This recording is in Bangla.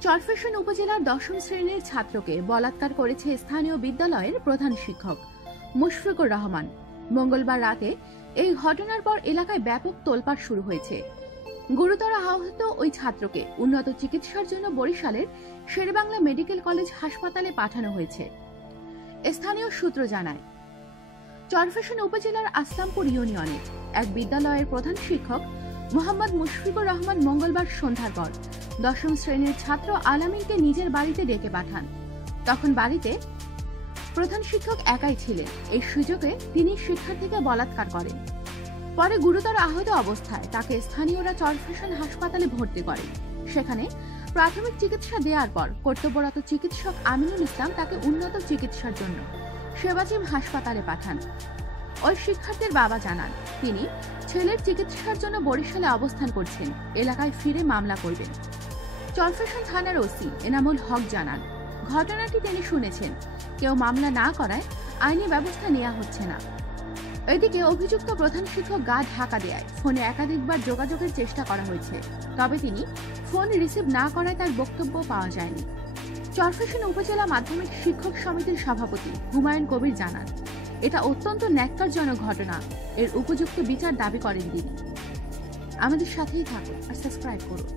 চরফেশন উপজেলার দশম শ্রেণির ছাত্রকে বলাৎকার করেছে স্থানীয় বিদ্যালয়ের প্রধান শিক্ষক মুশফিকুর রহমান। মঙ্গলবার রাতে এই ঘটনার পর এলাকায় ব্যাপক তোলপাড় শুরু হয়েছে। গুরুতর আহত ওই ছাত্রকে উন্নত চিকিৎসার জন্য বরিশালের শেরেবাংলা মেডিকেল কলেজ হাসপাতালে পাঠানো হয়েছে। স্থানীয় সূত্র জানায়, চরফেশন উপজেলার আসলামপুর ইউনিয়নে এক বিদ্যালয়ের প্রধান শিক্ষক মোহাম্মদ মুশফিকুর রহমান মঙ্গলবার সন্ধ্যার পর দশম শ্রেণির ছাত্র আলামিনকে নিজের বাড়িতে ডেকে পাঠান। তখন বাড়িতে প্রধান শিক্ষক একাই ছিলেন। এই সুযোগে তিনি শিক্ষার্থীকে বলাৎকার করেন। পরে গুরুতর আহত অবস্থায় তাকে স্থানীয়রা চরফেশন হাসপাতালে ভর্তি করেন। সেখানে প্রাথমিক চিকিৎসা দেওয়ার পর কর্তব্যরত চিকিৎসক আমিনুল ইসলাম তাকে উন্নত চিকিৎসার জন্য সেবাজিম হাসপাতালে পাঠান। ওই শিক্ষার্থীর বাবা জানান, তিনি ছেলের চিকিৎসার জন্য বরিশালে অবস্থান করছেন। এলাকায় ফিরে মামলা করবেন। চরফেশন থানার ওসি এনামুল হক জানান, ঘটনাটি তিনি শুনেছেন। কেউ মামলা না করায় আইনি ব্যবস্থা নেওয়া হচ্ছে না। এদিকে অভিযুক্ত প্রধান শিক্ষক গা ঢাকা দেয় ফোনে একাধিকবার যোগাযোগের চেষ্টা করা হয়েছে, তবে তিনি ফোন রিসিভ না করায় তার বক্তব্য পাওয়া যায়নি। চরফেশন উপজেলা মাধ্যমিক শিক্ষক সমিতির সভাপতি হুমায়ুন কবির জানান, এটা অত্যন্ত ন্যাক্কারজনক ঘটনা। এর উপযুক্ত বিচার দাবি করেন তিনি। আমাদের সাথেই থাকুন আর সাবস্ক্রাইব করুন।